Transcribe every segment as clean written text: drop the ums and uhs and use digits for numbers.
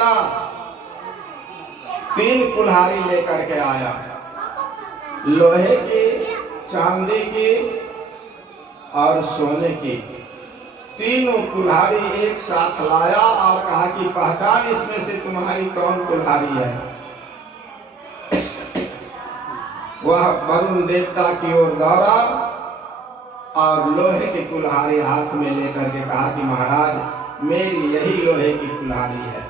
देवता 3 कुल्हाड़ी लेकर के आया, लोहे की, चांदी की और सोने की। तीनों कुल्हाड़ी एक साथ लाया और कहा कि पहचान इसमें से तुम्हारी कौन कुल्हाड़ी है। वह वरुण देवता की ओर दौड़ा और लोहे की कुल्हाड़ी हाथ में लेकर के कहा कि महाराज मेरी यही लोहे की कुल्हाड़ी है,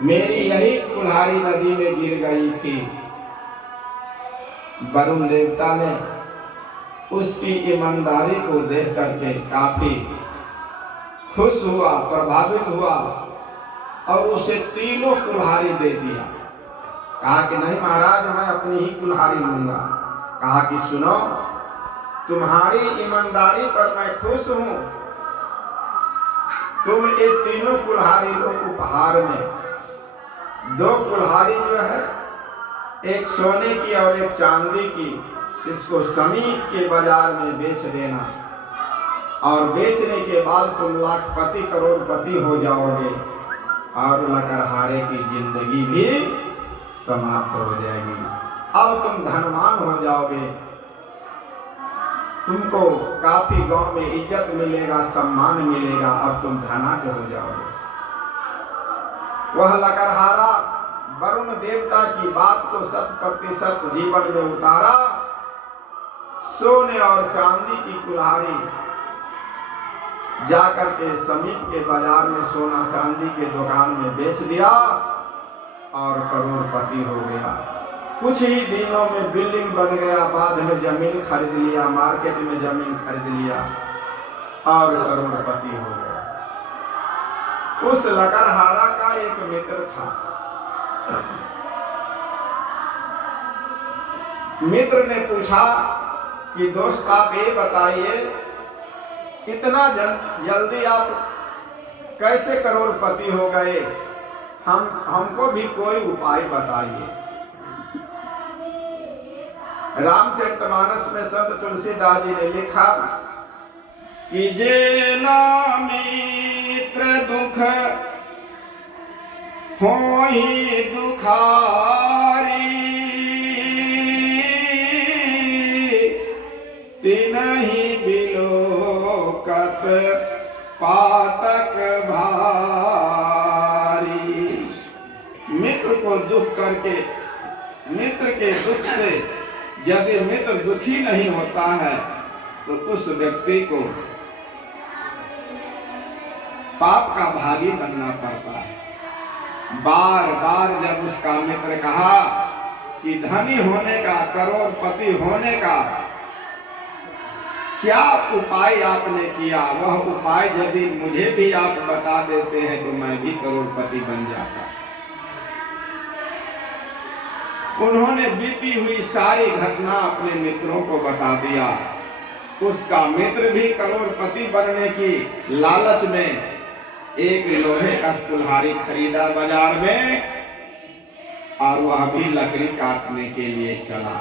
मेरी यही कुल्हाड़ी नदी में गिर गई थी। वरुण देवता ने उसकी ईमानदारी को देख करके काफी खुश हुआ, प्रभावित हुआ और उसे तीनों कुल्हाड़ी दे दिया। कहा कि नहीं महाराज मैं अपनी ही कुल्हाड़ी लूंगा। कहा कि सुनो, तुम्हारी ईमानदारी पर मैं खुश हूं, तुम ये तीनों कुल्हाड़ी लो उपहार में। 2 कुल्हाड़ी जो है, एक सोने की और एक चांदी की, इसको समीप के बाजार में बेच देना और बेचने के बाद तुम लाखपति करोड़पति हो जाओगे और लकड़हारे की जिंदगी भी समाप्त हो जाएगी। अब तुम धनवान हो जाओगे, तुमको काफी गांव में इज्जत मिलेगा, सम्मान मिलेगा, अब तुम धनाढ्य हो जाओगे। वह लकड़हारा वरुण देवता की बात को 100% जीवन में उतारा। सोने और चांदी की कुल्हाड़ी जाकर के समीप के बाजार में सोना चांदी के दुकान में बेच दिया और करोड़पति हो गया। कुछ ही दिनों में बिल्डिंग बन गया, बाद में जमीन खरीद लिया, मार्केट में जमीन खरीद लिया और करोड़पति हो गया। उस लकड़हारा का एक मित्र था। मित्र ने पूछा कि दोस्त आप ये बताइए, इतना जल्दी आप कैसे करोड़पति हो गए, हमको भी कोई उपाय बताइए। रामचरितमानस में संत तुलसीदास जी ने लिखा कि जे ना मित्र दुख होई दुखारी, तिनहि बिलोकत पातक भारी। मित्र को दुख करके, मित्र के दुख से यदि मित्र दुखी नहीं होता है तो उस व्यक्ति को पाप का भागी बनना पड़ता है। बार बार जब उसका मित्र कहा कि धनी होने का, करोड़पति होने का क्या उपाय आपने किया, वह उपाय यदि मुझे भी आप बता देते हैं तो मैं भी करोड़पति बन जाता। उन्होंने बीती हुई सारी घटना अपने मित्रों को बता दिया। उसका मित्र भी करोड़पति बनने की लालच में एक लोहे का कुल्हाड़ी खरीदा बाजार में और वह भी लकड़ी काटने के लिए चला।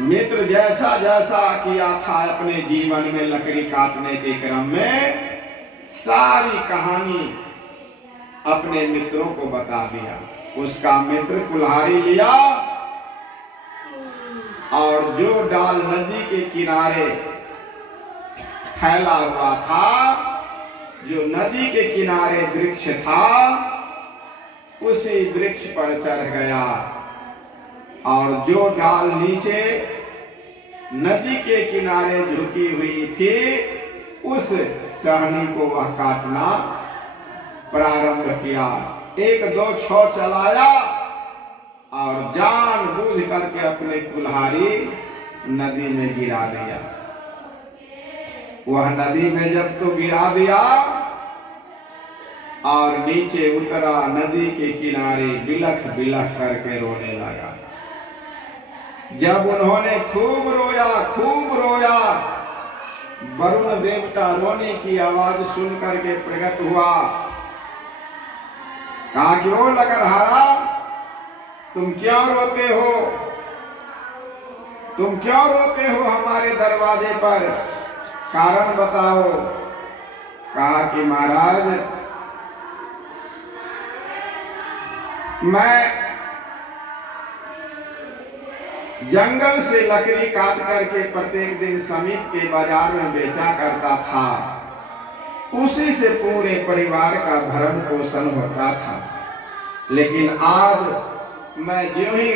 मित्र जैसा जैसा किया था अपने जीवन में लकड़ी काटने के क्रम में, सारी कहानी अपने मित्रों को बता दिया। उसका मित्र कुल्हाड़ी लिया और जो डाल नदी के किनारे फैला हुआ था, जो नदी के किनारे वृक्ष था, उसी वृक्ष पर चढ़ गया और जो डाल नीचे नदी के किनारे झुकी हुई थी, उस टहनी को वह काटना प्रारंभ किया। 1-2 छौ चलाया और जानबूझ करके अपने कुल्हाड़ी नदी में गिरा दिया। वह नदी में जब तो गिरा दिया और नीचे उतरा, नदी के किनारे बिलख बिलख करके रोने लगा। जब उन्होंने खूब रोया, वरुण देवता रोने की आवाज सुन करके प्रकट हुआ। कहा कि ओ लकड़हारा, तुम क्यों रोते हो, तुम क्यों रोते हो हमारे दरवाजे पर, कारण बताओ। कहा कि महाराज मैं जंगल से लकड़ी काट करके प्रत्येक दिन समीप के बाजार में बेचा करता था, उसी से पूरे परिवार का भरण पोषण होता था। लेकिन आज मैं ज्यों ही